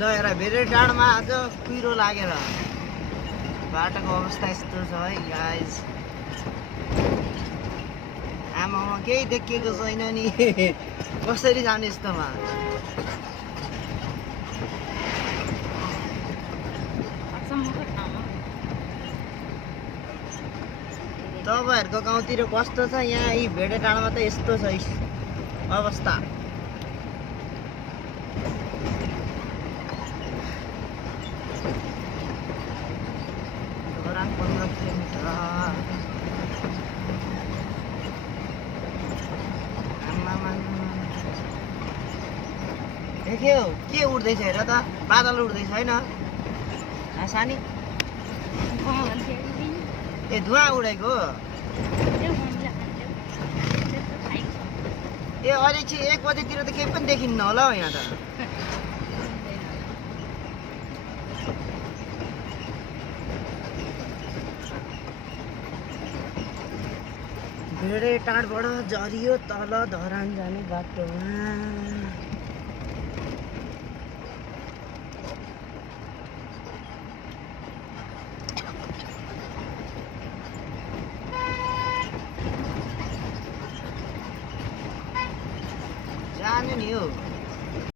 ल हेर भेरे डाँडमा आज कुहिरो लागेर बाटोको अवस्था यस्तो छ है गाइस। आमामा केही देखिएको छैन नि कसरी जाने यस्तोमा। तपाईँहरूको गाउँतिर कस्तो छ? यहाँ यी भेडे डाँडामा त यस्तो छ अवस्था। धरान 15 किलोमिटर। देख्यौ के उड्दैछ हेर त, बादल उड्दैछ होइन सानी? ए धुवा उडेको? ए अहिले चाहिँ 1 बजेतिर त केही पनि देखिन्न होला हौ यहाँ त। भेडे टाढबाट झरियो तल धरान जाने बाटोमा।